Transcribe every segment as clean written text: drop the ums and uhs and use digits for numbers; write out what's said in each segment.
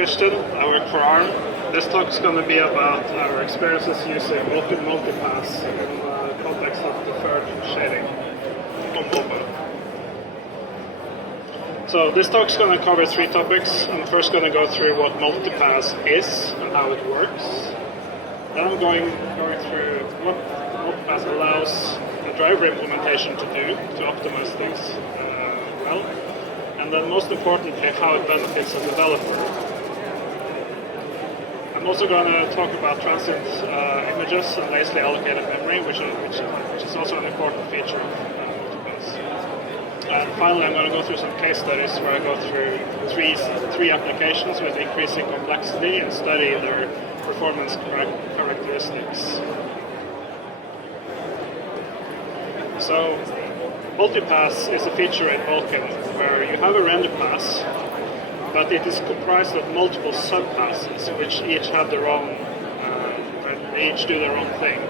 Hans-Kristian. I work for ARM. This talk is going to be about our experiences using Vulkan Multipass in the context of deferred shading on mobile. So this talk is going to cover three topics. I'm first going to go through what Multipass is and how it works. Then I'm going through what Multipass allows the driver implementation to do to optimize things well. And then most importantly, how it benefits a developer. I'm also going to talk about transient images and lazily allocated memory, which is also an important feature of Multipass. And finally, I'm going to go through some case studies where I go through three applications with increasing complexity and study their performance characteristics. So, Multipass is a feature in Vulkan where you have a render pass, but it is comprised of multiple subpasses, which each have their own, they each do their own thing.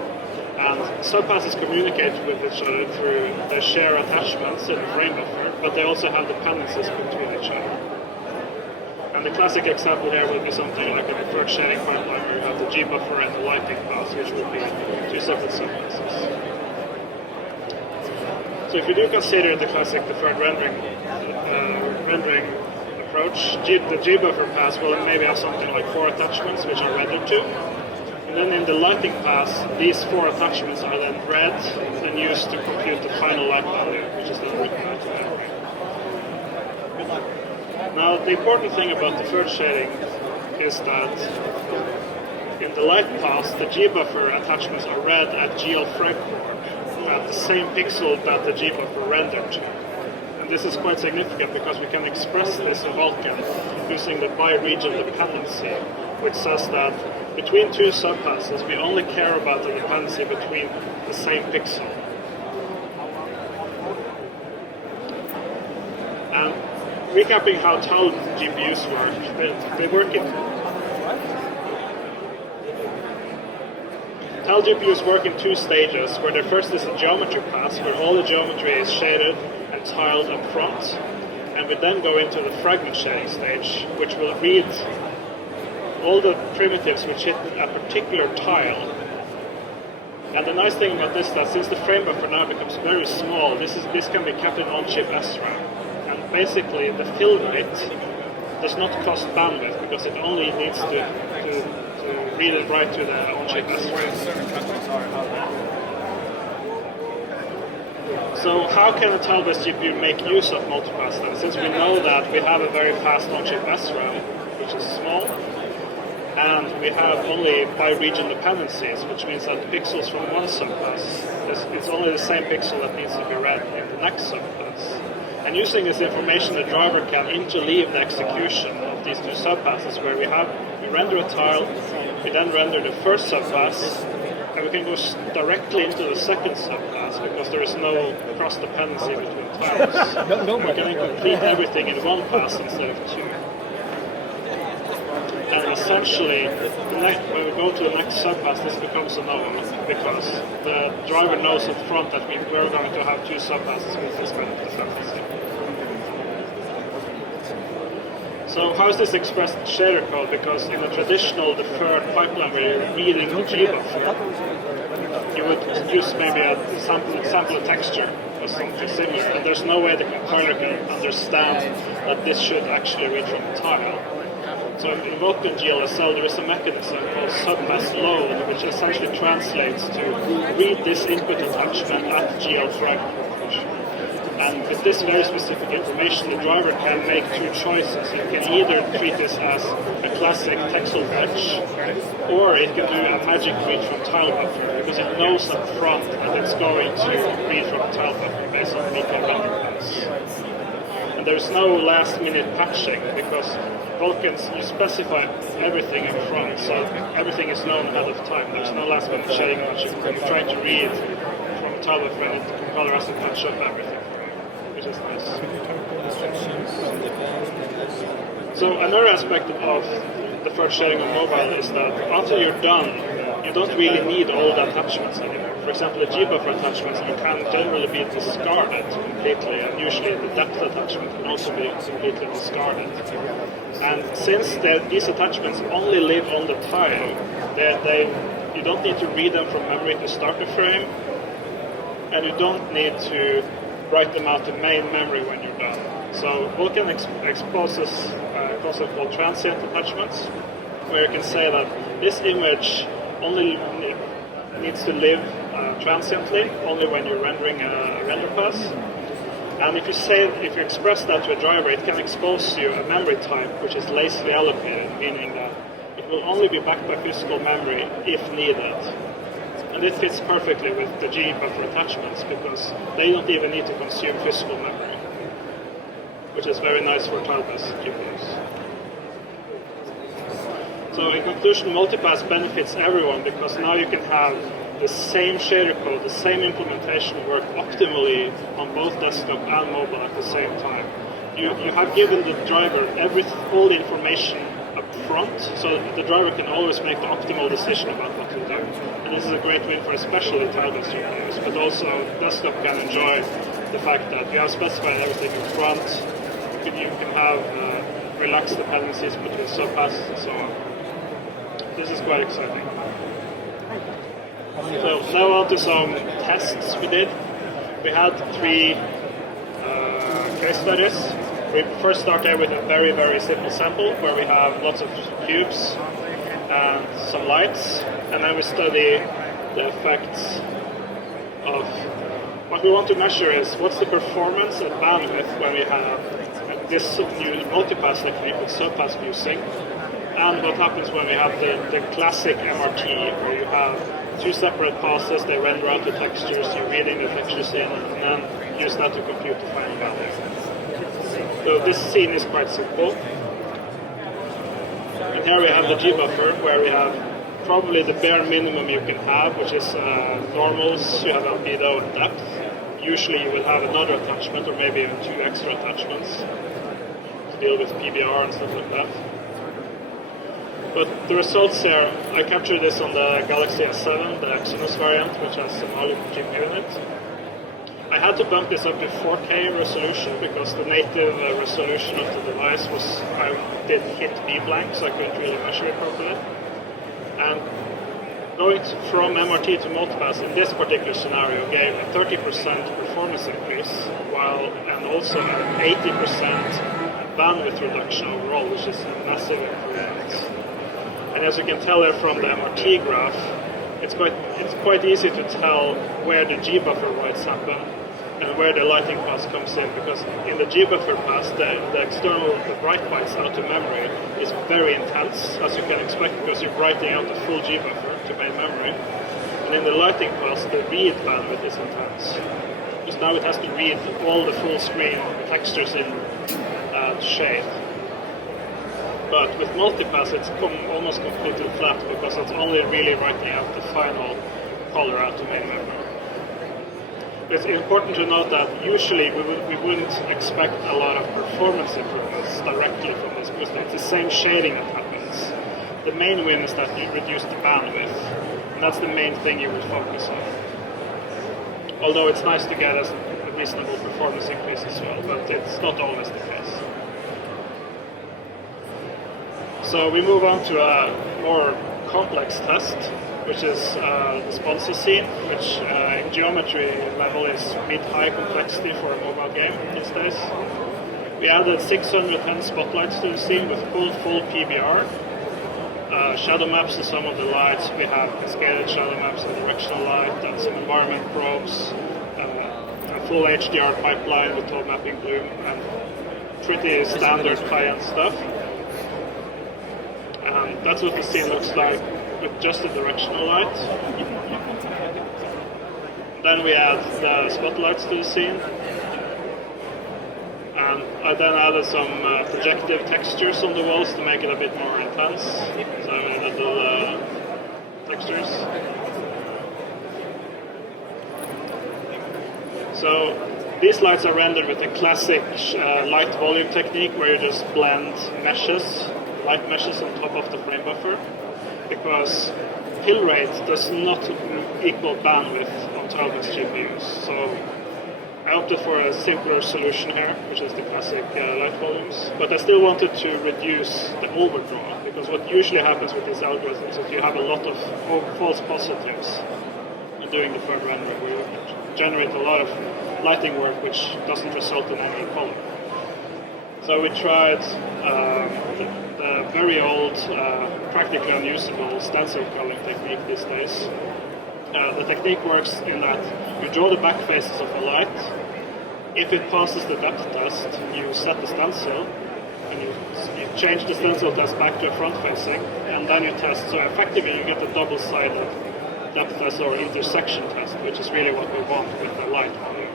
And subpasses communicate with each other through they share attachments in the frame buffer, but they also have dependencies between each other. And the classic example here will be something like a deferred shading pipeline where you have the G buffer and the lighting path, which will be two separate subpasses. So if you do consider the classic deferred rendering approach, the G buffer pass will maybe have something like 4 attachments which are rendered to. And then in the lighting pass, these 4 attachments are then read and used to compute the final light value, which is then written out to memory. Now, the important thing about deferred shading is that in the light pass, the G buffer attachments are read at GL frame chord at the same pixel that the G buffer rendered to. And this is quite significant because we can express this in Vulkan using the by-region dependency, which says that between two subpasses, we only care about the dependency between the same pixel. And recapping how TAL GPUs work, they work in TAL GPUs work in 2 stages, where the first is a geometry pass, where all the geometry is shaded and tiled up front, and we then go into the fragment shading stage, which will read all the primitives which hit a particular tile. And the nice thing about this is that since the frame buffer now becomes very small, this can be kept in on-chip SRAM. And basically the fill rate does not cost bandwidth because it only needs to read and write to the on-chip SRAM. So how can a TAL-based GPU make use of Multipass then? Since we know that we have a very fast on-chip SRAM, which is small, and we have only by-region dependencies, which means that pixels from one subpass, it's only the same pixel that needs to be read in the next subpass. And using this information, the driver can interleave the execution of these 2 subpasses, where we render a tile, we then render the first subpass, and we can go directly into the second subpass because there is no cross-dependency between tiles. We can complete everything in one pass instead of 2. And essentially, when we go to the next subpass, this becomes a no because the driver knows up front that we're going to have 2 subpasses with this kind of dependency. So how is this expressed in shader code? Because in a traditional deferred pipeline where you're reading the G buffer, you would use maybe a sample a texture or something similar, and there's no way the compiler can understand that this should actually read from the tile. So in Vulkan GLSL, there is a mechanism called subpass load, which essentially translates to read this input attachment at GL fragment. And with this very specific information, the driver can make 2 choices. It can either treat this as a classic texel fetch, or it can do a magic read from tile buffer, because it knows up front that it's going to read from tile buffer based on weekend render pass. And there's no last-minute patching, because Vulkan, you specify everything in front, so everything is known ahead of time. There's no last-minute shading much. If you're trying to read from tile buffer, and the compiler has to patch up everything. Which is nice. So another aspect of deferred shading on mobile is that after you're done, you don't really need all the attachments anymore. for example, the G-buffer attachments can generally be discarded completely, and usually the depth attachment can also be completely discarded. And since these attachments only live on the tile, you don't need to read them from memory to start the frame, and you don't need to write them out to main memory when you're done. So Vulkan exposes a concept called transient attachments, where you can say that this image only needs to live transiently, only when you're rendering a render pass. And if you express that to a driver, it can expose you a memory type which is lazily allocated, meaning that it will only be backed by physical memory if needed. And it fits perfectly with the G-buffer attachments because they don't even need to consume physical memory, which is very nice for tile-based GPUs. So in conclusion, Multipass benefits everyone because now you can have the same shader code, the same implementation work optimally on both desktop and mobile at the same time. You have given the driver all the information up front, so that the driver can always make the optimal decision about what to do. And this is a great win for especially tile-based GPUs, but also desktop can enjoy the fact that you have specified everything in front. You can have relaxed dependencies between subpasses and so on. This is quite exciting. So now on to some tests we did. We had 3 case studies. We first started with a very, very simple sample where we have lots of cubes and some lights, and then we study the effects of what we want to measure is what's the performance and bandwidth when we have this new multipass technique with subpass fusing, and what happens when we have the classic MRT where you have 2 separate passes, they render out the textures, you're reading the textures in, and then use that to compute the final value. So this scene is quite simple. And here we have the G-buffer, where we have probably the bare minimum you can have, which is normals, you have albedo and depth. Usually you will have another attachment, or maybe even 2 extra attachments to deal with PBR and stuff like that. But the results here, I captured this on the Galaxy S7, the Exynos variant, which has some Mali GPU in it. I had to bump this up to 4K resolution because the native resolution of the device I did hit B-blank, so I couldn't really measure it properly. And going from MRT to Multipass in this particular scenario gave a 30% performance increase, and also an 80% bandwidth reduction overall, which is a massive improvement. And as you can tell here from the MRT graph, it's quite easy to tell where the G-buffer writes happen and where the lighting pass comes in, because in the G-buffer pass, the external write bytes out to memory is very intense, as you can expect, because you're writing out the full G-buffer to main memory. And in the lighting pass, the read bandwidth is intense, because now it has to read all the full screen textures in shade. But with Multipass, it's almost completely flat because it's only really writing out the final color out to main memory. It's important to note that usually we wouldn't expect a lot of performance improvements directly from this because it's the same shading that happens. The main win is that you reduce the bandwidth, and that's the main thing you would focus on. Although it's nice to get a reasonable performance increase as well, but it's not always the case. So we move on to a more complex test, which is the sponsor scene, which in geometry level is mid-high complexity for a mobile game these days. We added 610 spotlights to the scene with full PBR, shadow maps to some of the lights. We have cascaded shadow maps and directional light, and some environment probes, a full HDR pipeline with tone mapping bloom, and pretty standard high-end stuff. And that's what the scene looks like with just the directional light. Then we add the spotlights to the scene. And I then added some projective textures on the walls to make it a bit more intense. So I made little textures. So these lights are rendered with the classic light volume technique where you just blend light meshes on top of the frame buffer, because fill rate does not equal bandwidth on 12-bus GPUs. So I opted for a simpler solution here, which is the classic light volumes, but I still wanted to reduce the overdraw, because what usually happens with these algorithms is you have a lot of false positives in doing deferred rendering, where you generate a lot of lighting work which doesn't result in any color. So we tried the very old, practically unusable stencil coloring technique these days. The technique works in that you draw the back faces of a light. If it passes the depth test, you set the stencil, and you change the stencil test back to a front facing, and then you test. So effectively you get a double-sided depth test or intersection test, which is really what we want with the light volume.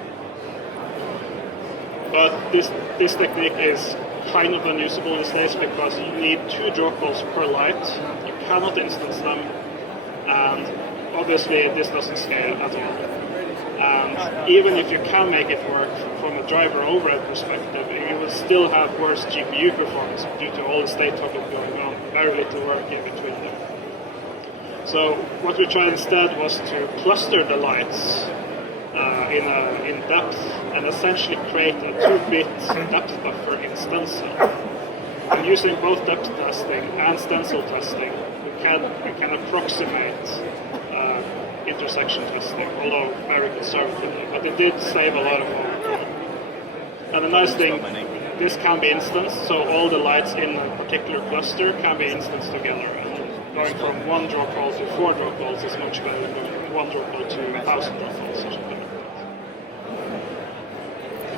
But this technique is kind of unusable these days because you need 2 draw calls per light. You cannot instance them, and obviously this doesn't scale at all. And even if you can make it work from a driver overhead perspective, you will still have worse GPU performance due to all the state hopping going on, very little work in between them. So what we tried instead was to cluster the lights in depth and essentially create a 2-bit depth buffer in stencil. And using both depth testing and stencil testing, we can approximate intersection testing, although very conservatively. But it did save a lot of overdraw. And the nice thing, this can be instanced, so all the lights in a particular cluster can be instanced together. And going from 1 draw call to 4 draw calls is much better than going from 1 draw call to 1,000 draw calls.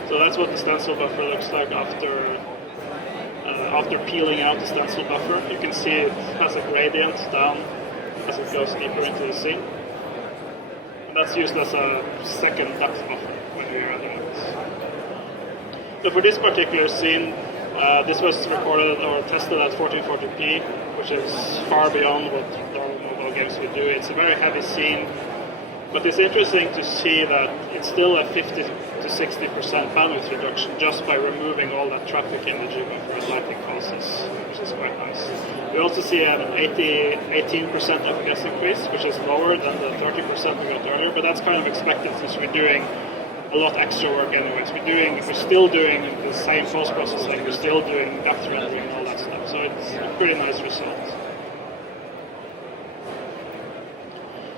So that's what the stencil buffer looks like after peeling out the stencil buffer. You can see it has a gradient down as it goes deeper into the scene. And that's used as a second depth buffer when we render it. So for this particular scene, this was recorded or tested at 1440p, which is far beyond what normal mobile games would do. It's a very heavy scene, but it's interesting to see that it's still a 50 to 60% bandwidth reduction just by removing all that traffic in the G-buffer and lighting process, which is quite nice. We also see an 18% FPS increase, which is lower than the 30% we got earlier, but that's kind of expected since we're doing a lot extra work anyways. We're still doing the same post-processing, we're still doing depth rendering and all that stuff, so it's a pretty nice result.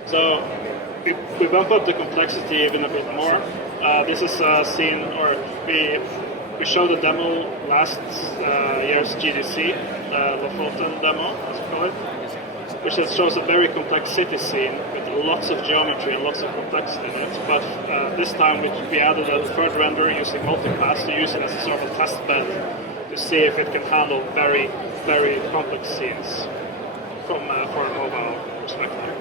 So we bump up the complexity even a bit more. This is a scene, or we showed a demo last year's GDC, the Vulkan demo, as we call it, which shows a very complex city scene with lots of geometry and lots of complexity in it. But this time we added a deferred render using Multipass to use it as a sort of test bed to see if it can handle very, very complex scenes for a mobile perspective.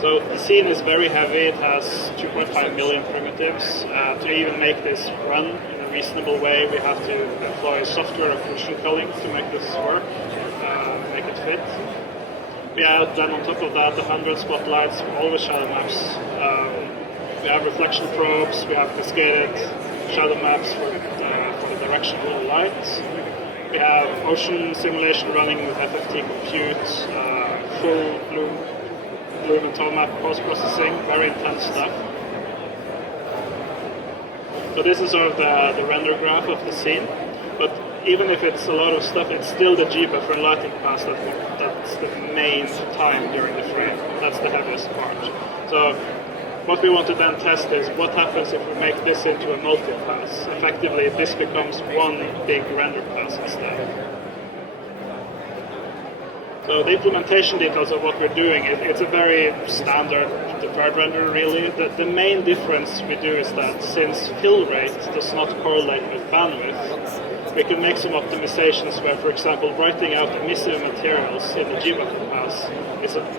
So the scene is very heavy. It has 2.5 million primitives. To even make this run in a reasonable way, we have to employ software occlusion culling to make this work, make it fit. We add then on top of that the 100 spotlights, all with shadow maps. We have reflection probes. We have cascaded shadow maps for the direction of the light. We have ocean simulation running with FFT compute, full bloom and tone map post-processing, very intense stuff. So this is sort of the render graph of the scene, but even if it's a lot of stuff, it's still the G-buffer and lighting pass that's the main time during the frame. That's the heaviest part. So what we want to then test is what happens if we make this into a multipass. Effectively, this becomes one big render pass instead. So the implementation details of what we're doing, it's a very standard deferred render really. The main difference we do is that since fill rate does not correlate with bandwidth, we can make some optimizations where, for example, writing out emissive materials in the G-buffer pass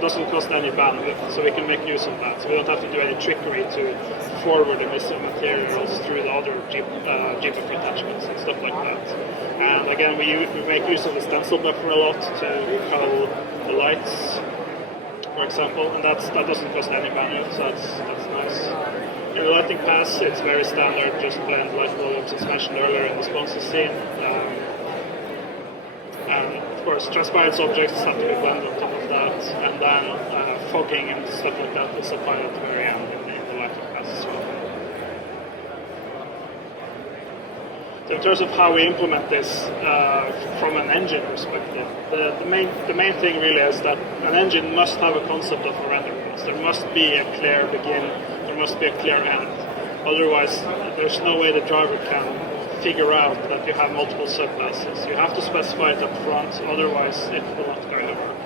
doesn't cost any bandwidth, so we can make use of that. So we don't have to do any trickery to forward emissive materials through the other G-buffer attachments and stuff like that. And again, we make use of the stencil buffer a lot to cull the lights, for example, and that doesn't cost any bandwidth, so that's nice. In the lighting pass, it's very standard, just blend light volumes as mentioned earlier in the sponsor scene. And of course, transparent objects have to be blended on top of that, and then fogging and stuff like that is applied at the very end in the lighting pass as well. So in terms of how we implement this from an engine perspective, the main thing really is that an engine must have a concept of a render pass. There must be a clear begin, there must be a clear end. Otherwise, there's no way the driver can figure out that you have multiple subclasses. You have to specify it up front, otherwise it will not kind of work.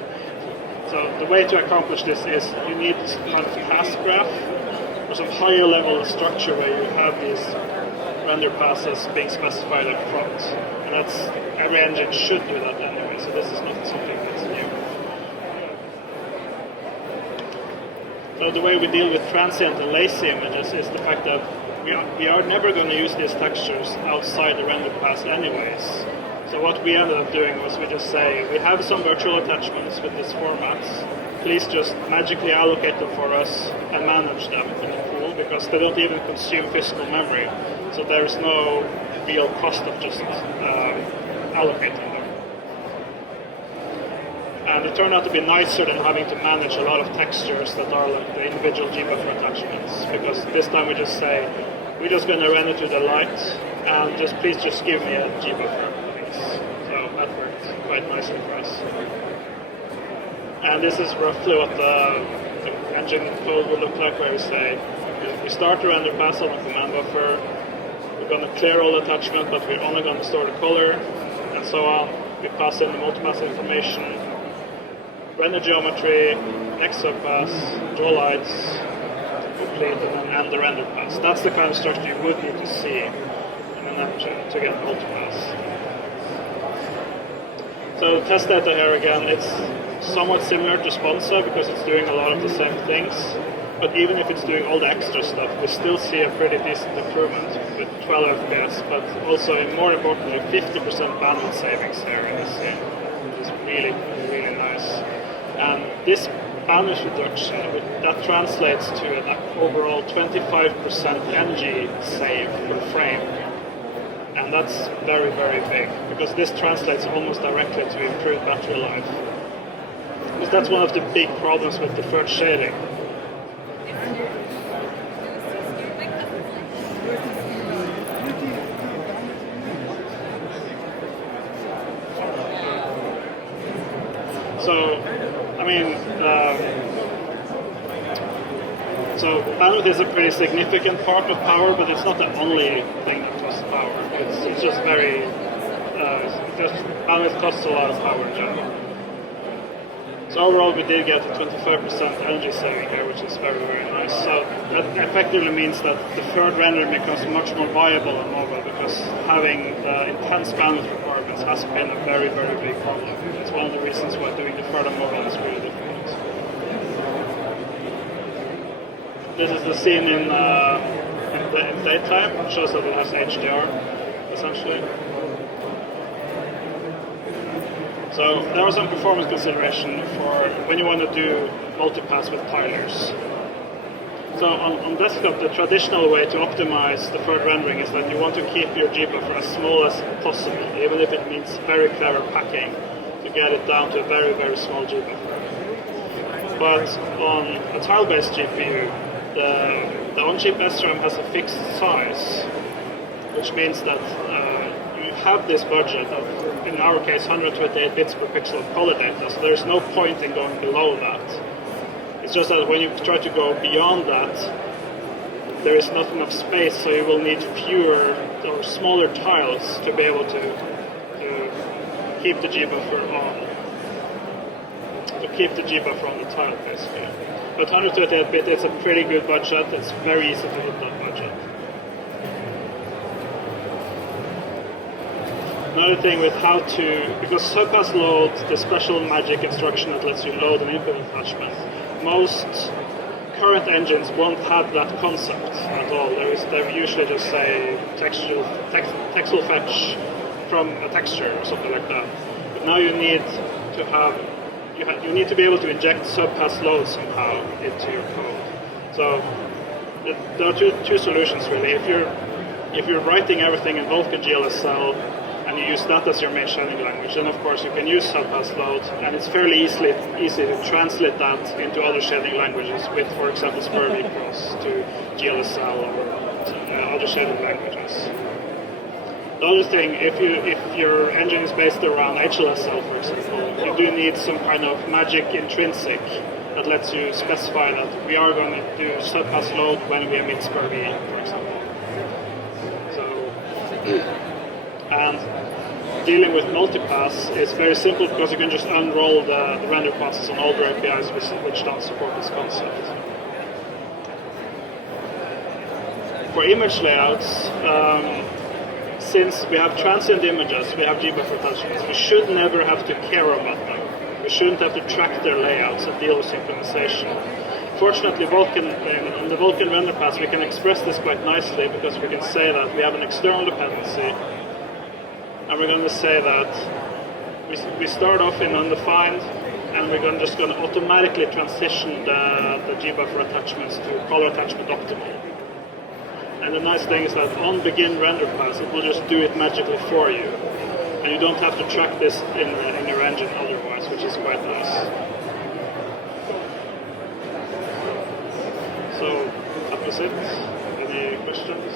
So the way to accomplish this is you need some kind of pass graph or some higher level structure where you have these render passes being specified up front. And that's, every engine should do that anyway, so this is not something that's new. So the way we deal with transient and lazy images is the fact that we are never going to use these textures outside the render pass anyways. So what we ended up doing was we just say, we have some virtual attachments with these formats, please just magically allocate them for us and manage them in the pool, because they don't even consume physical memory. So there is no real cost of just allocating them. And it turned out to be nicer than having to manage a lot of textures that are like the individual gbuffer attachments, because this time we just say, we're just going to render to the light, and please just give me a gbuffer, please. So that worked quite nicely for us. And this is roughly what the engine code will look like, where we say, we start the render pass on a command buffer, we're going to clear all attachment, but we're only going to store the color, and so on. We pass in the multipass information, render geometry, next subpass, draw lights, complete, and then end the render pass. That's the kind of structure you would need to see in an engine to get multipass. So the test data here again, it's somewhat similar to Sponsa because it's doing a lot of the same things. But even if it's doing all the extra stuff, we still see a pretty decent improvement with 12 FPS, but also, more importantly, 50% bandwidth savings here in this scene, which is really, really nice. And this bandwidth reduction, that translates to an overall 25% NG save per frame. And that's very, very big, because this translates almost directly to improved battery life. Because that's one of the big problems with deferred shading. So, I mean, so bandwidth is a pretty significant part of power, but it's not the only thing that costs power. It's just very, bandwidth costs a lot of power in general. So overall, we did get a 25% energy saving here, which is very, very nice. So that effectively means that deferred rendering becomes much more viable on mobile, because having intense bandwidth requirements has been a very, very big problem. It's one of the reasons why doing deferred on mobile is really difficult. This is the scene in daytime. It shows that it has HDR, essentially. So there was some performance consideration for when you want to do multipass with tilers. So on desktop, the traditional way to optimize deferred rendering is that you want to keep your gbuffer as small as possible, even if it means very clever packing to get it down to a very, very small gbuffer. But on a tile-based GPU, the on-chip SRAM has a fixed size, which means that you have this budget of, in our case, 128 bits per pixel of color data, so there's no point in going below that. It's just that when you try to go beyond that, there is not enough space, so you will need fewer or smaller tiles to be able to keep the gbuffer on. To keep the gbuffer on the tile, basically. But 128-bit is a pretty good budget. It's very easy to hit that budget. Another thing with how to, because subpass load, the special magic instruction that lets you load an input attachment, most current engines won't have that concept at all. They usually just say text will fetch from a texture or something like that. But now you need to have, you need to be able to inject subpass load somehow into your code. So there are two solutions really. If you're writing everything in Vulkan GLSL and and you use that as your main shading language, then of course you can use subpass load, and it's fairly easy to translate that into other shading languages with, for example, SPUR Cross to GLSL or other shading languages. The other thing, if your engine is based around HLSL, for example, you do need some kind of magic intrinsic that lets you specify that we are going to do subpass load when we emit SPUR, for example. And dealing with multipass is very simple because you can just unroll the render passes on older APIs which don't support this concept. For image layouts, since we have transient images, we have gbuffer attachments, we should never have to care about them. We shouldn't have to track their layouts and deal with synchronization. Fortunately, in the Vulkan render pass, we can express this quite nicely because we can say that we have an external dependency, and we're going to say that we start off in undefined, and we're just going to automatically transition the gbuffer attachments to color attachment optimal. And the nice thing is that on begin render pass, it will just do it magically for you, and you don't have to track this in your engine otherwise, which is quite nice. So that was it. Any questions?